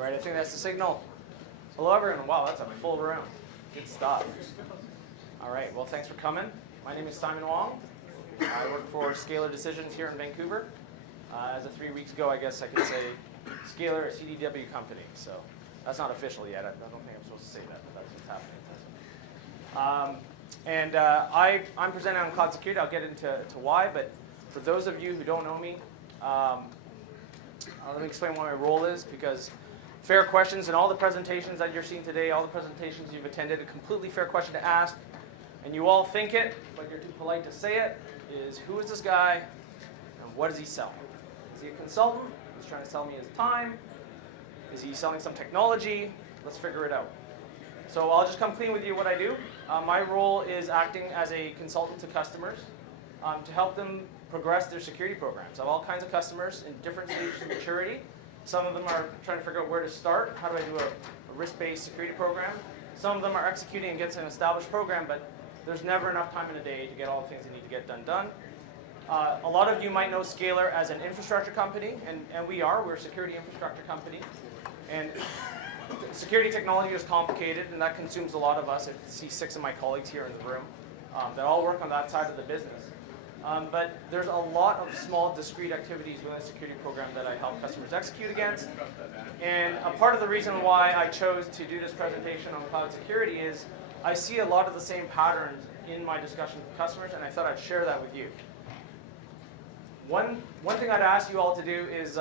All right, I think that's the signal. Hello, everyone. Wow, that's a full room. Good stuff. All right, well, thanks for coming. My name is Simon Wong. I work for Scalar Decisions here in Vancouver. As of 3 weeks ago, I guess I could say Scalar, a CDW company. So that's not official yet. I don't think I'm supposed to say that, but that's what's happening. I'm presenting on cloud security. I'll get into why, but for those of you who don't know me, let me explain what my role is, because fair questions in all the presentations that you're seeing today, all the presentations you've attended, a completely fair question to ask, and you all think it, but you're too polite to say it, is who is this guy and what does he sell? Is he a consultant? He's trying to sell me his time? Is he selling some technology? Let's figure it out. So I'll just come clean with you what I do. My role is acting as a consultant to customers to help them progress their security programs. I have all kinds of customers in different stages of maturity. Some of them are trying to figure out where to start. How do I do a risk-based security program? Some of them are executing against an established program, but there's never enough time in a day to get all the things they need to get done. A lot of you might know Scalar as an infrastructure company, and we're a security infrastructure company. And security technology is complicated, and that consumes a lot of us. I see 6 of my colleagues here in the room that all work on that side of the business. But there's a lot of small, discrete activities within a security program that I help customers execute against. And a part of the reason why I chose to do this presentation on cloud security is I see a lot of the same patterns in my discussions with customers, and I thought I'd share that with you. One thing I'd ask you all to do is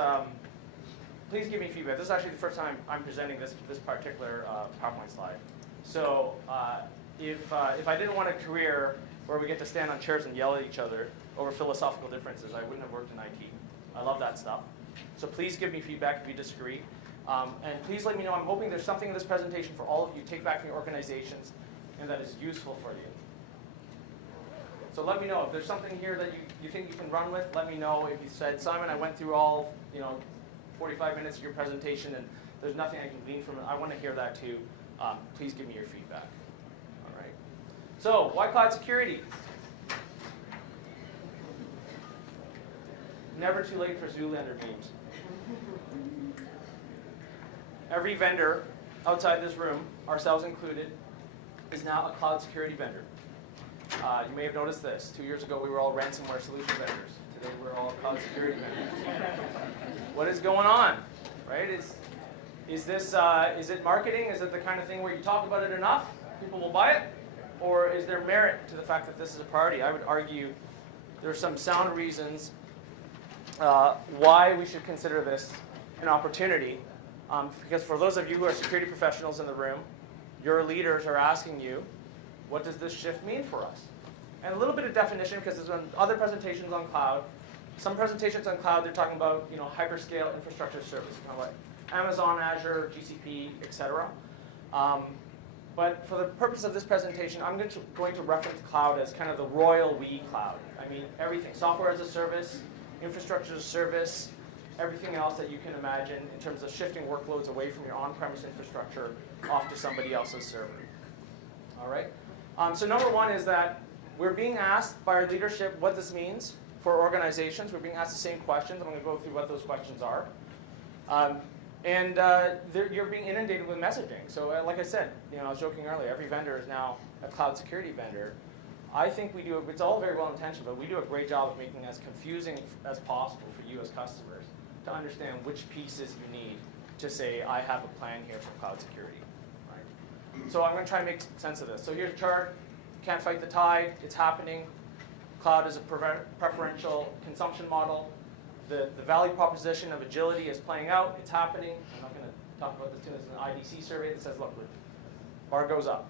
please give me feedback. This is actually the first time I'm presenting this particular PowerPoint slide. So if I didn't want a career where we get to stand on chairs and yell at each other over philosophical differences, I wouldn't have worked in IT. I love that stuff. So please give me feedback if you disagree. And please let me know. I'm hoping there's something in this presentation for all of you to take back from your organizations and that is useful for you. So let me know. If there's something here that you think you can run with, let me know. If you said, Simon, I went through all 45 minutes of your presentation and there's nothing I can glean from it, I want to hear that too. Please give me your feedback. All right. So why cloud security? Never too late for Zoolander memes. Every vendor outside this room, ourselves included, is now a cloud security vendor. You may have noticed this. 2 years ago, we were all ransomware solution vendors. Today, we're all cloud security vendors. What is going on, right? Is it marketing? Is it the kind of thing where you talk about it enough, people will buy it? Or is there merit to the fact that this is a priority? I would argue there are some sound reasons why we should consider this an opportunity. Because for those of you who are security professionals in the room, your leaders are asking you, what does this shift mean for us? And a little bit of definition, because there's other presentations on cloud. Some presentations on cloud, they're talking about hyperscale infrastructure service, kind of like Amazon, Azure, GCP, etc. But for the purpose of this presentation, I'm going to reference cloud as kind of the royal we cloud. I mean, everything, software as a service, infrastructure as a service, everything else that you can imagine in terms of shifting workloads away from your on-premise infrastructure off to somebody else's server. All right? So number one is that we're being asked by our leadership what this means for organizations. We're being asked the same questions. I'm going to go through what those questions are. You're being inundated with messaging. So like I said, I was joking earlier, every vendor is now a cloud security vendor. I think we do, it's all very well intentioned, but we do a great job of making it as confusing as possible for you as customers to understand which pieces you need to say, I have a plan here for cloud security. Right? So I'm going to try and make sense of this. So here's a chart. Can't fight the tide. It's happening. Cloud is a preferential consumption model. The value proposition of agility is playing out. It's happening. I'm not going to talk about this too. There's an IDC survey that says, look, bar goes up.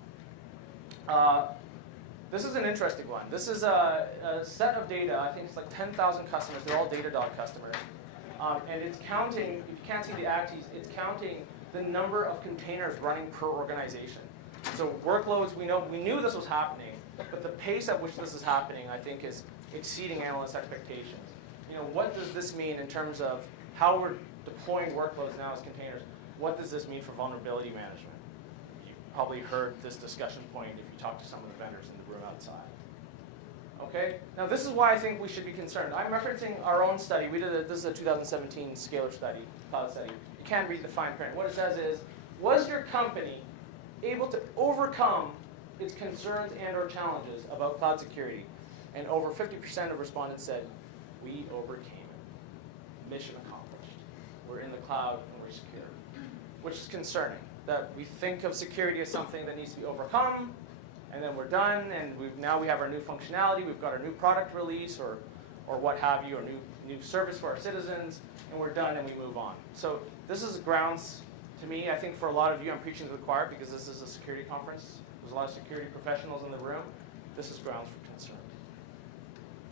This is an interesting one. This is a set of data. I think it's like 10,000 customers. They're all Datadog customers. And it's counting, if you can't see the axes, it's counting the number of containers running per organization. So workloads, we knew this was happening, but the pace at which this is happening, I think, is exceeding analyst expectations. What does this mean in terms of how we're deploying workloads now as containers? What does this mean for vulnerability management? You've probably heard this discussion point if you talk to some of the vendors in the room outside. Okay? Now this is why I think we should be concerned. I'm referencing our own study. This is a 2017 Scalar study, cloud study. You can't read the fine print. What it says is, was your company able to overcome its concerns and or challenges about cloud security? And over 50% of respondents said, we overcame it. Mission accomplished. We're in the cloud and we're secure. Which is concerning, that we think of security as something that needs to be overcome, and then we're done, and now we have our new functionality, we've got our new product release, or what have you, or new service for our citizens, and we're done and we move on. So this is grounds, to me, I think for a lot of you, I'm preaching to the choir because this is a security conference. There's a lot of security professionals in the room. This is grounds for concern.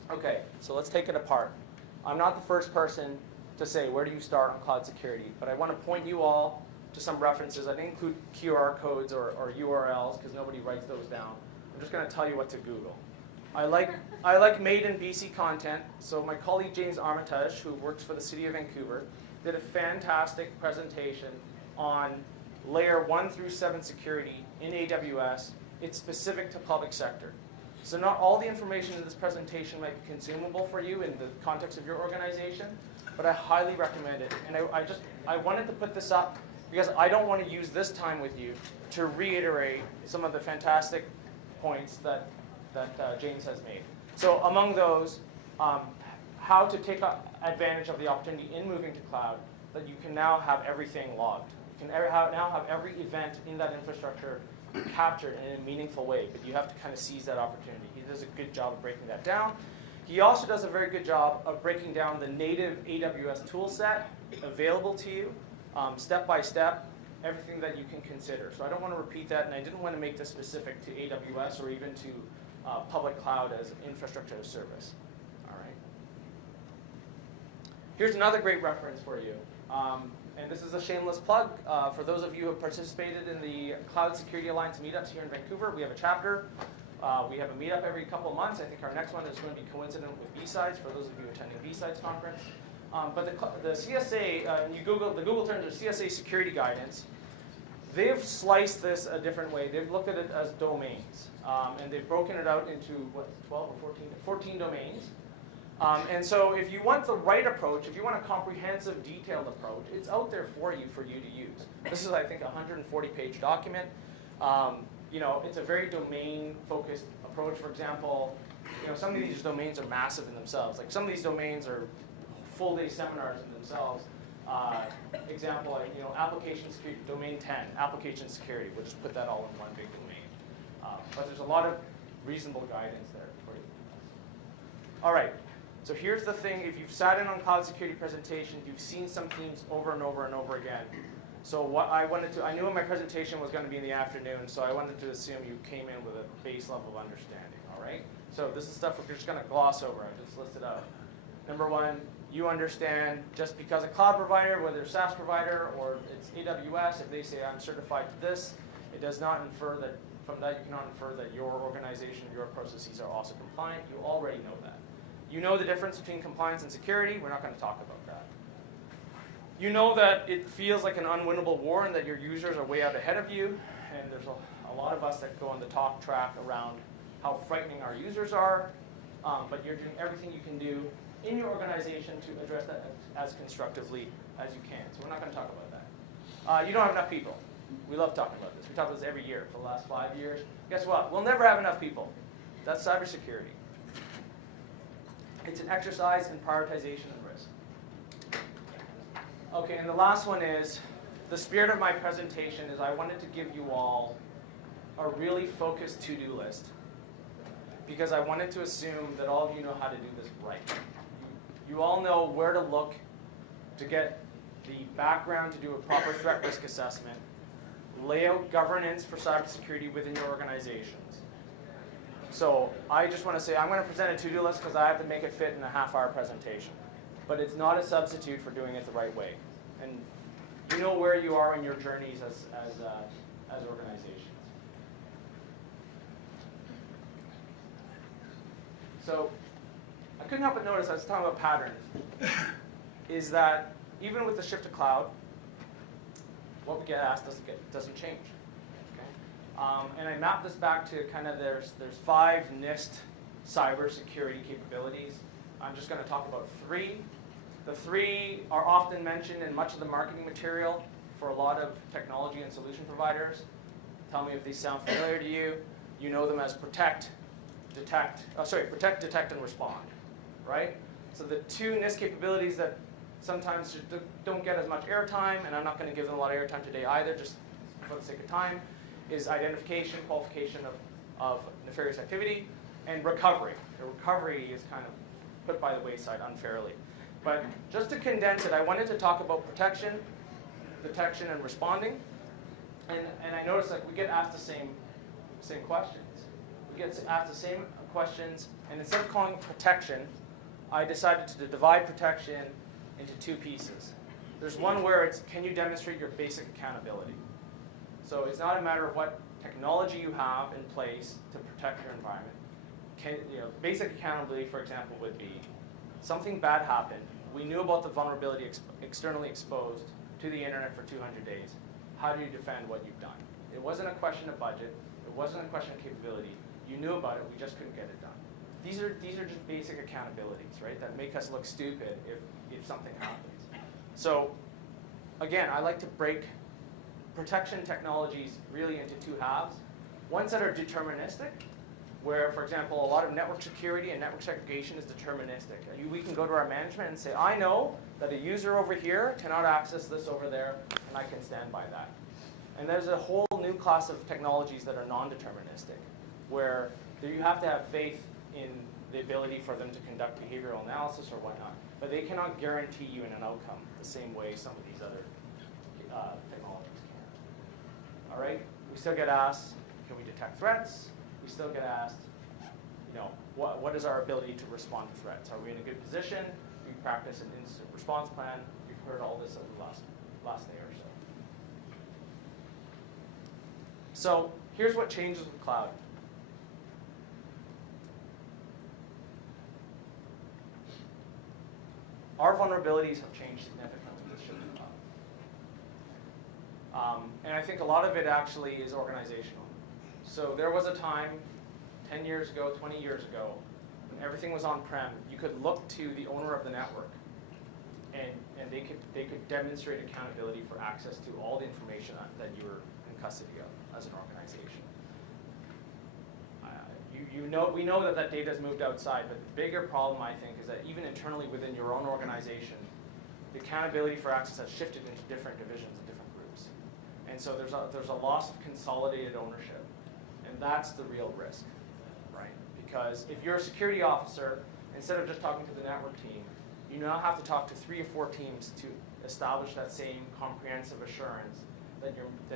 Okay, so let's take it apart. I'm not the first person to say, where do you start on cloud security? But I want to point you all to some references. I didn't include QR codes or URLs because nobody writes those down. I'm just going to tell you what to Google. I like made in BC content. So my colleague James Armitage, who works for the City of Vancouver, did a fantastic presentation on layer 1 through 7 security in AWS. It's specific to public sector. So not all the information in this presentation might be consumable for you in the context of your organization, but I highly recommend it. And I wanted to put this up because I don't want to use this time with you to reiterate some of the fantastic points that James has made. So among those, how to take advantage of the opportunity in moving to cloud, that you can now have everything logged. You can now have every event in that infrastructure captured in a meaningful way, but you have to kind of seize that opportunity. He does a good job of breaking that down. He also does a very good job of breaking down the native AWS tool set available to you, step by step, everything that you can consider. So I don't want to repeat that, and I didn't want to make this specific to AWS or even to public cloud as infrastructure as service. All right. Here's another great reference for you. And this is a shameless plug. For those of you who have participated in the Cloud Security Alliance meetups here in Vancouver, we have a chapter. We have a meetup every couple of months. I think our next one is going to be coincident with B-Sides, for those of you attending B-Sides conference. But the CSA, the Google terms are CSA security guidance. They've sliced this a different way. They've looked at it as domains. And they've broken it out into, 12 or 14 domains. And so if you want the right approach, if you want a comprehensive, detailed approach, it's out there for you to use. This is, I think, a 140-page document. It's a very domain-focused approach. For example, some of these domains are massive in themselves. Like some of these domains are full-day seminars in themselves. Example, application security, domain 10, application security. We'll just put that all in one big domain. But there's a lot of reasonable guidance there for you. All right. So here's the thing, if you've sat in on cloud security presentations, you've seen some themes over and over and over again. So what I knew my presentation was going to be in the afternoon, so I wanted to assume you came in with a base level of understanding, all right? So this is stuff we're just going to gloss over. I just listed out. Number one, you understand just because a cloud provider, whether it's SaaS provider or it's AWS, if they say I'm certified to this, it does not infer that, from that you cannot infer that your organization, your processes are also compliant. You already know that. You know the difference between compliance and security. We're not going to talk about that. You know that it feels like an unwinnable war and that your users are way out ahead of you. And there's a lot of us that go on the talk track around how frightening our users are. But you're doing everything you can do in your organization to address that as constructively as you can. So we're not going to talk about that. You don't have enough people. We love talking about this. We talk about this every year for the last 5 years. Guess what? We'll never have enough people. That's cybersecurity. It's an exercise in prioritization and risk. Okay, and the last one is, the spirit of my presentation is I wanted to give you all a really focused to-do list because I wanted to assume that all of you know how to do this right. You all know where to look to get the background to do a proper threat risk assessment, lay out governance for cybersecurity within your organizations. So I just want to say I'm going to present a to-do list because I have to make it fit in a half-hour presentation. But it's not a substitute for doing it the right way. And you know where you are in your journeys as organizations. So I couldn't help but notice, I was talking about patterns, is that even with the shift to cloud, what we get asked doesn't change. And I mapped this back to kind of there's 5 NIST cybersecurity capabilities. I'm just going to talk about three. The three are often mentioned in much of the marketing material for a lot of technology and solution providers. Tell me if these sound familiar to you. You know them as protect, detect, and respond, right? So the two NIST capabilities that sometimes don't get as much airtime, and I'm not going to give them a lot of airtime today either, just for the sake of time, is identification, qualification of nefarious activity, and recovery. The recovery is kind of put by the wayside unfairly. But just to condense it, I wanted to talk about protection, detection, and responding. And I noticed we get asked the same questions. We get asked the same questions, and instead of calling it protection, I decided to divide protection into two pieces. There's one where it's, can you demonstrate your basic accountability? So it's not a matter of what technology you have in place to protect your environment. Basic accountability, for example, would be something bad happened. We knew about the vulnerability externally exposed to the internet for 200 days. How do you defend what you've done? It wasn't a question of budget. It wasn't a question of capability. You knew about it. We just couldn't get it done. These are just basic accountabilities, right, that make us look stupid if something happens. So again, I like to break protection technologies really into two halves. Ones that are deterministic, where, for example, a lot of network security and network segregation is deterministic. We can go to our management and say, I know that a user over here cannot access this over there, and I can stand by that. And there's a whole new class of technologies that are non-deterministic, where you have to have faith in the ability for them to conduct behavioral analysis or whatnot, but they cannot guarantee you an outcome the same way some of these other technologies can. All right? We still get asked, can we detect threats? We still get asked, what is our ability to respond to threats? Are we in a good position? Do we practice an incident response plan? We've heard all this over the last day or so. So here's what changes with cloud. Our vulnerabilities have changed significantly with the shift to cloud. And I think a lot of it actually is organizational. So there was a time, 10 years ago, 20 years ago, when everything was on-prem. You could look to the owner of the network, and they could demonstrate accountability for access to all the information that you were in custody of as an organization. We know that data has moved outside, but the bigger problem, I think, is that even internally within your own organization, the accountability for access has shifted into different divisions and different groups. And so there's a loss of consolidated ownership, and that's the real risk, right? Because if you're a security officer, instead of just talking to the network team, you now have to talk to 3 or 4 teams to establish that same comprehensive assurance that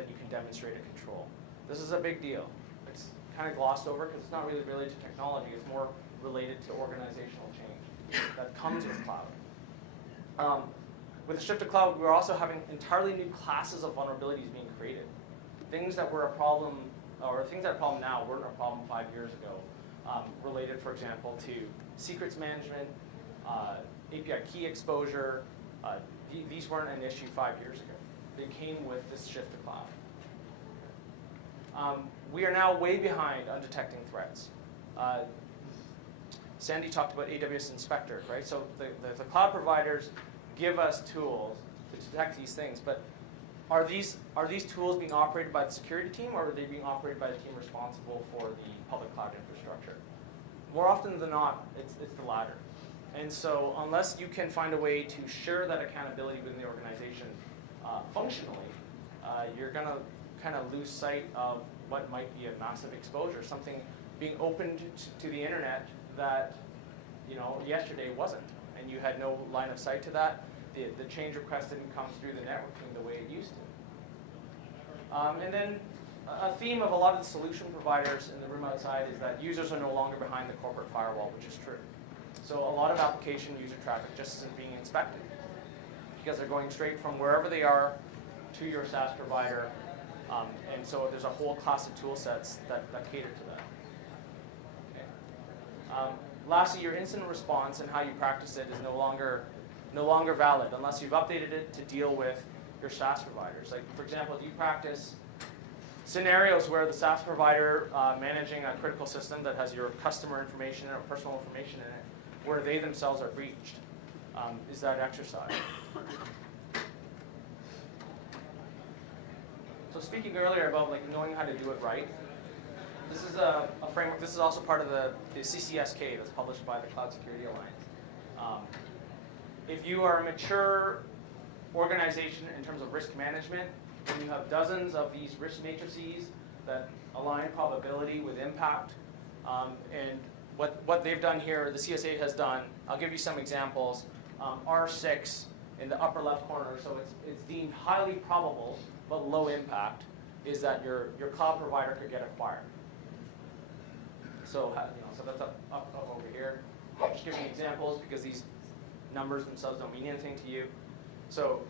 you can demonstrate a control. This is a big deal. It's kind of glossed over because it's not really related to technology. It's more related to organizational change that comes with cloud. With the shift to cloud, we're also having entirely new classes of vulnerabilities being created. Things that were a problem, or things that are a problem now, weren't a problem 5 years ago. Related, for example, to secrets management, API key exposure. These weren't an issue 5 years ago. They came with this shift to cloud. We are now way behind on detecting threats. Sandy talked about AWS Inspector, right? So the cloud providers give us tools to detect these things, but are these tools being operated by the security team, or are they being operated by the team responsible for the public cloud infrastructure? More often than not, it's the latter. And so unless you can find a way to share that accountability within the organization functionally, you're going to kind of lose sight of what might be a massive exposure, something being opened to the internet that yesterday wasn't, and you had no line of sight to that. The change request didn't come through the networking the way it used to. And then a theme of a lot of the solution providers in the room outside is that users are no longer behind the corporate firewall, which is true. So a lot of application user traffic just isn't being inspected because they're going straight from wherever they are to your SaaS provider. And so there's a whole class of tool sets that cater to that. Okay. Lastly, your incident response and how you practice it is no longer valid unless you've updated it to deal with your SaaS providers. Like, for example, do you practice scenarios where the SaaS provider managing a critical system that has your customer information or personal information in it, where they themselves are breached, is that exercise. So speaking earlier about like knowing how to do it right, this is a framework. This is also part of the CCSK that's published by the Cloud Security Alliance. If you are a mature organization in terms of risk management, when you have dozens of these risk matrices that align probability with impact, and what they've done here, the CSA has done, I'll give you some examples. R6 in the upper left corner, so it's deemed highly probable but low impact, is that your cloud provider could get acquired. So, so that's up over here. I'm just giving examples because these numbers themselves don't mean anything to you. So,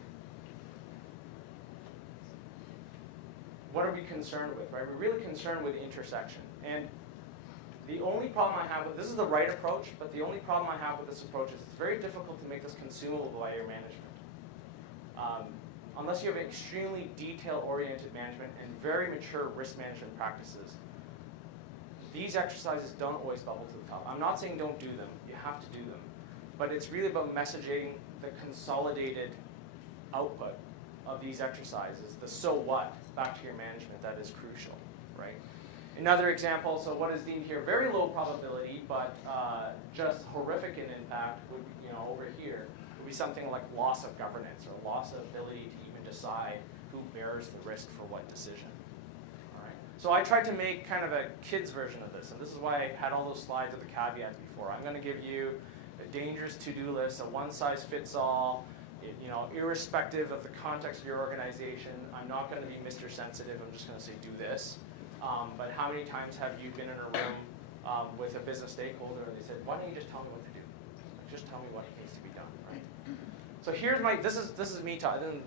what are we concerned with, right? We're really concerned with intersection. And the only problem I have with this is the right approach, but the only problem I have with this approach is it's very difficult to make this consumable by your management. Unless you have extremely detail-oriented management and very mature risk management practices, these exercises don't always bubble to the top. I'm not saying don't do them. You have to do them. But it's really about messaging the consolidated output of these exercises, the so what, back to your management, that is crucial, right? Another example, so what is deemed here very low probability, but just horrific in impact would be, over here, would be something like loss of governance or loss of ability to even decide who bears the risk for what decision. All right. So I tried to make kind of a kid's version of this, and this is why I had all those slides with the caveats before. I'm going to give you a dangerous to-do list, a one-size-fits-all. Irrespective of the context of your organization, I'm not going to be Mr. Sensitive. I'm just going to say do this. But how many times have you been in a room with a business stakeholder and they said, why don't you just tell me what to do? Just tell me what needs to be done, right? So here's this is me talking,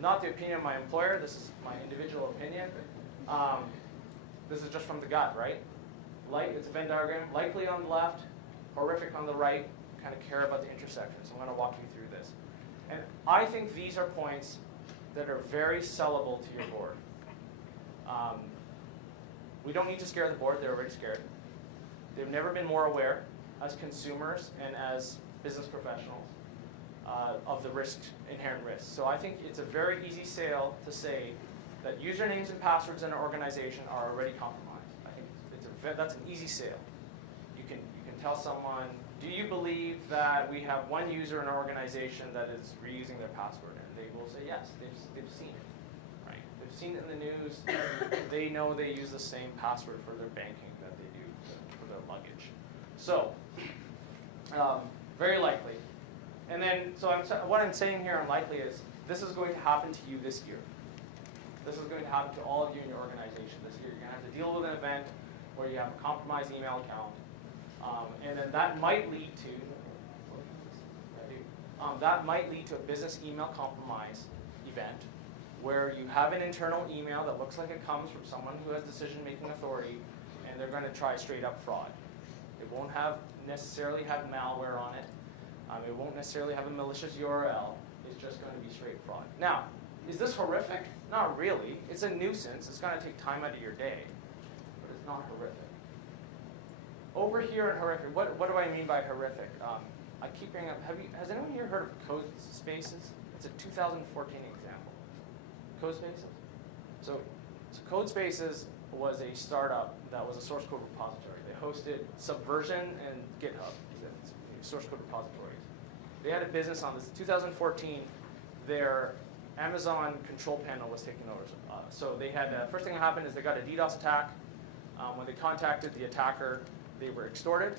not the opinion of my employer. This is my individual opinion. This is just from the gut, right? It's a Venn diagram. Likely on the left, horrific on the right. Kind of care about the intersection. So I'm going to walk you through this. And I think these are points that are very sellable to your board. We don't need to scare the board. They're already scared. They've never been more aware as consumers and as business professionals of the inherent risks. So I think it's a very easy sale to say that usernames and passwords in an organization are already compromised. I think that's an easy sale. You can tell someone, do you believe that we have one user in our organization that is reusing their password? And they will say yes, they've seen it, right? They've seen it in the news. They know they use the same password for their banking that they do for their luggage. So, very likely. And then, so what I'm saying here unlikely is this is going to happen to you this year. This is going to happen to all of you in your organization this year. You're going to have to deal with an event where you have a compromised email account. And then that might lead to a business email compromise event where you have an internal email that looks like it comes from someone who has decision-making authority, and they're going to try straight-up fraud. It won't necessarily have malware on it. It won't necessarily have a malicious URL. It's just going to be straight fraud. Now, is this horrific? Not really. It's a nuisance. It's going to take time out of your day, but it's not horrific. Over here in horrific, what do I mean by horrific? I keep bringing up, has anyone here heard of Code Spaces? It's a 2014 example. Code Spaces? So Code Spaces was a startup that was a source code repository. They hosted Subversion and GitHub, source code repositories. They had a business on this. In 2014, their Amazon control panel was taken over. So they had, first thing that happened is they got a DDoS attack. When they contacted the attacker, they were extorted.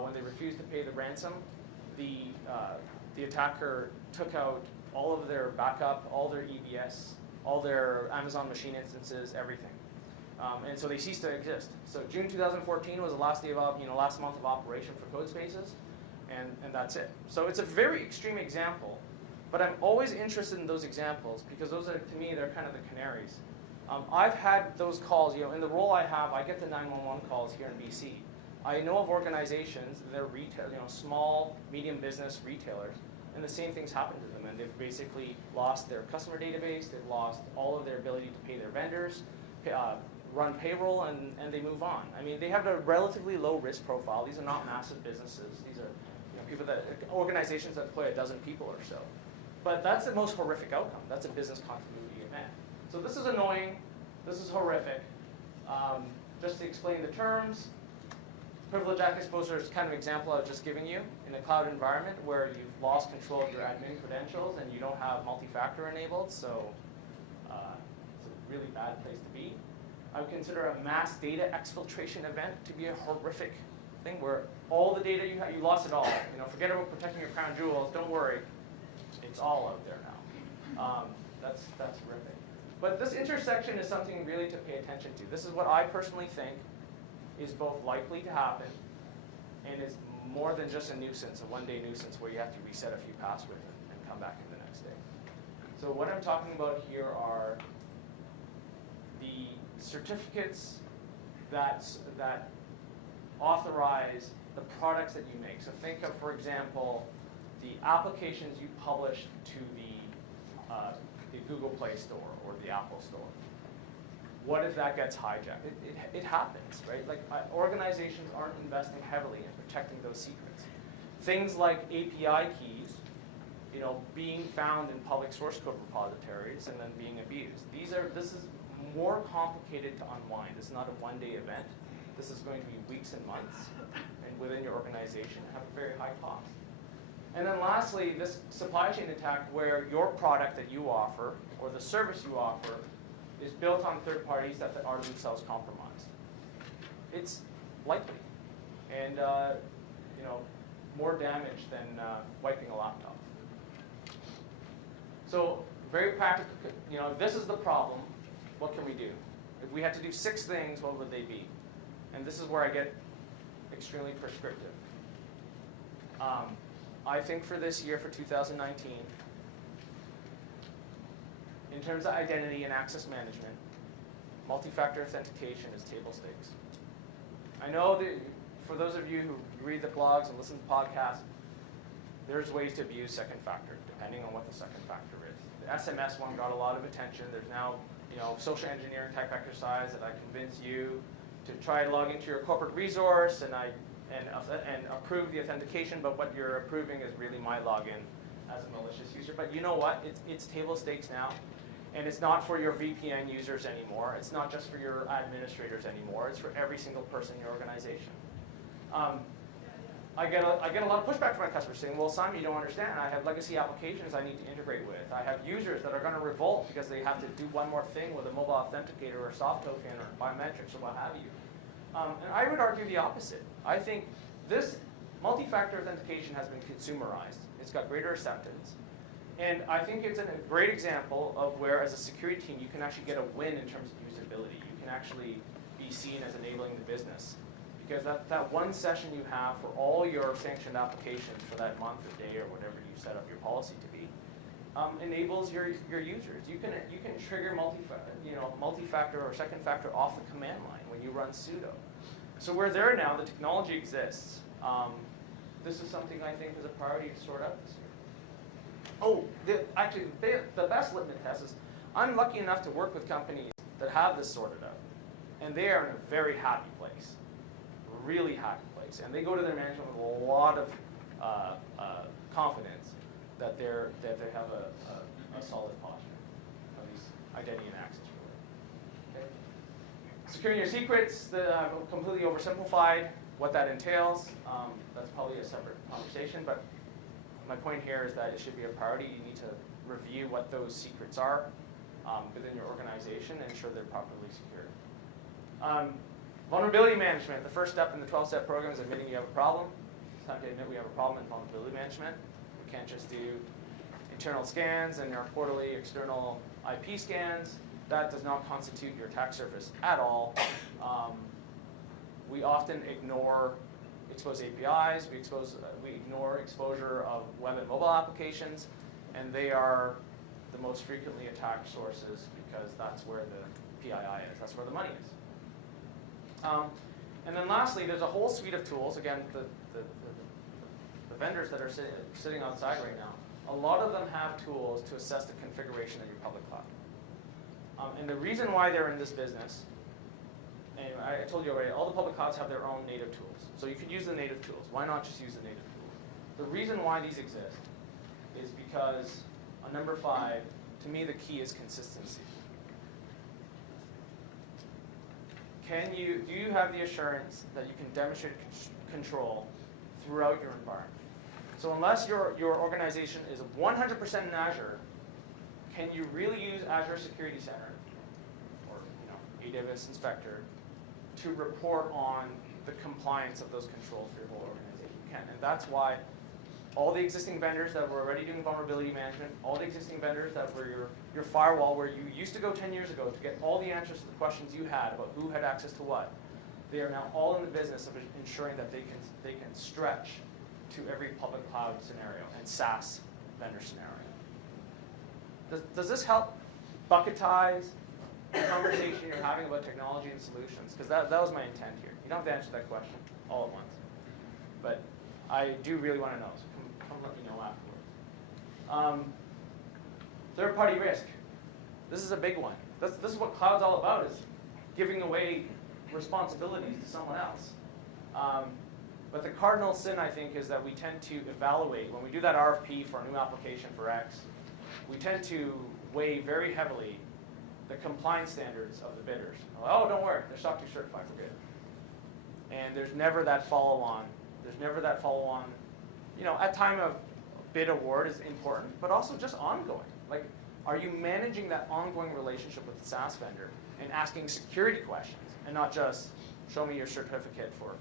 When they refused to pay the ransom, the attacker took out all of their backup, all their EBS, all their Amazon machine instances, everything. And so they ceased to exist. So June 2014 was the last day of, last month of operation for Code Spaces, and that's it. So it's a very extreme example, but I'm always interested in those examples because those are, to me, they're kind of the canaries. I've had those calls, in the role I have, I get the 911 calls here in BC. I know of organizations, they're retail, small, medium business retailers, and the same things happen to them, and they've basically lost their customer database, they've lost all of their ability to pay their vendors, run payroll, and they move on. I mean, they have a relatively low risk profile. These are not massive businesses. These are people organizations that employ a dozen people or so. But that's the most horrific outcome. That's a business continuity event. So this is annoying. This is horrific. Just to explain the terms, privilege access exposure is kind of an example I was just giving you in a cloud environment where you've lost control of your admin credentials and you don't have multi-factor enabled, so it's a really bad place to be. I would consider a mass data exfiltration event to be a horrific thing where all the data you have, you lost it all. Forget about protecting your crown jewels. Don't worry, it's all out there now. That's horrific. But this intersection is something really to pay attention to. This is what I personally think is both likely to happen and is more than just a nuisance, a one-day nuisance where you have to reset a few passwords and come back in the next day. So what I'm talking about here are the certificates that authorize the products that you make. So think of, for example, the applications you publish to the Google Play Store or the Apple Store. What if that gets hijacked? It happens, right? Like organizations aren't investing heavily in protecting those secrets. Things like API keys, being found in public source code repositories and then being abused. This is more complicated to unwind. This is not a one-day event. This is going to be weeks and months, and within your organization have a very high cost. And then lastly, this supply chain attack where your product that you offer or the service you offer is built on third parties that are themselves compromised. It's likely, and more damage than wiping a laptop. So very practical. If this is the problem, what can we do? If we had to do 6 things, what would they be? And this is where I get extremely prescriptive. I think for this year, for 2019, in terms of identity and access management, multi-factor authentication is table stakes. I know that for those of you who read the blogs and listen to podcasts, there's ways to abuse second factor, depending on what the second factor is. The SMS one got a lot of attention. There's now social engineering type exercise that I convince you to try and log into your corporate resource and approve the authentication, but what you're approving is really my login as a malicious user. But you know what? It's table stakes now, and it's not for your VPN users anymore. It's not just for your administrators anymore. It's for every single person in your organization. I get a lot of pushback from my customers saying, well, Simon, you don't understand. I have legacy applications I need to integrate with. I have users that are going to revolt because they have to do one more thing with a mobile authenticator or a soft token or biometrics or what have you. And I would argue the opposite. I think this multi-factor authentication has been consumerized. It's got greater acceptance. And I think it's a great example of where, as a security team, you can actually get a win in terms of usability. You can actually be seen as enabling the business. Because that one session you have for all your sanctioned applications for that month or day or whatever you set up your policy to be, enables your users. You can trigger multi-factor or second factor off the command line when you run sudo. So we're there now. The technology exists. This is something I think is a priority to sort out this year. Oh, the best litmus test is I'm lucky enough to work with companies that have this sorted out, and they are in a very happy place. Really happy place, and they go to their management with a lot of confidence that they have a solid posture, at least identity and access related. Okay. Securing your secrets, I've completely oversimplified what that entails. That's probably a separate conversation, but my point here is that it should be a priority. You need to review what those secrets are within your organization and ensure they're properly secured. Vulnerability management, the first step in the 12-step program is admitting you have a problem. It's time to admit we have a problem in vulnerability management. We can't just do internal scans and our quarterly external IP scans. That does not constitute your attack surface at all. We often ignore exposed APIs. We ignore exposure of web and mobile applications, and they are the most frequently attacked sources because that's where the PII is. That's where the money is. And then lastly, there's a whole suite of tools. Again, the vendors that are sitting outside right now, a lot of them have tools to assess the configuration of your public cloud. And the reason why they're in this business, and I told you already, all the public clouds have their own native tools. So you could use the native tools. Why not just use the native tools? The reason why these exist is because on number 5, to me the key is consistency. Do you have the assurance that you can demonstrate control throughout your environment? So unless your organization is 100% in Azure, can you really use Azure Security Center or AWS Inspector to report on the compliance of those controls for your whole organization? You can, and that's why all the existing vendors that were already doing vulnerability management, all the existing vendors that were your firewall, where you used to go 10 years ago to get all the answers to the questions you had about who had access to what, they are now all in the business of ensuring that they can stretch to every public cloud scenario and SaaS vendor scenario. Does this help bucketize the conversation you're having about technology and solutions? Because that was my intent here. You don't have to answer that question all at once. But I do really want to know, so come let me know afterwards. Third-party risk. This is a big one. This is what cloud's all about, is giving away responsibilities to someone else. But the cardinal sin, I think, is that we tend to evaluate, when we do that RFP for a new application for X, we tend to weigh very heavily the compliance standards of the bidders. Oh, don't worry, they're SOC 2 certified, we're good. And there's never that follow-on. There's never that follow-on. At time of bid award is important, but also just ongoing. Like, are you managing that ongoing relationship with the SaaS vendor and asking security questions, and not just show me your certificate for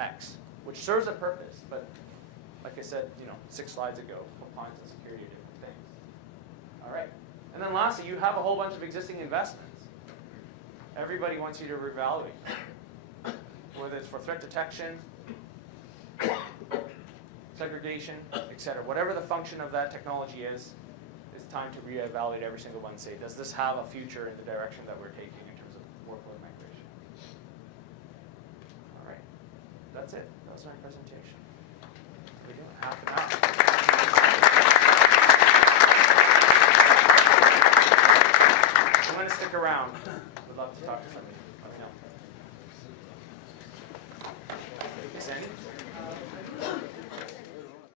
X, which serves a purpose, but like I said, 6 slides ago, compliance and security are different things. All right. And then lastly, you have a whole bunch of existing investments. Everybody wants you to reevaluate, whether it's for threat detection, segregation, etc. Whatever the function of that technology is, it's time to reevaluate every single one and say, does this have a future in the direction that we're taking in terms of workload migration? All right. That's it. That was my presentation. We're doing half an hour. I'm going to stick around. Would love to talk to somebody. Let me know. Sandy?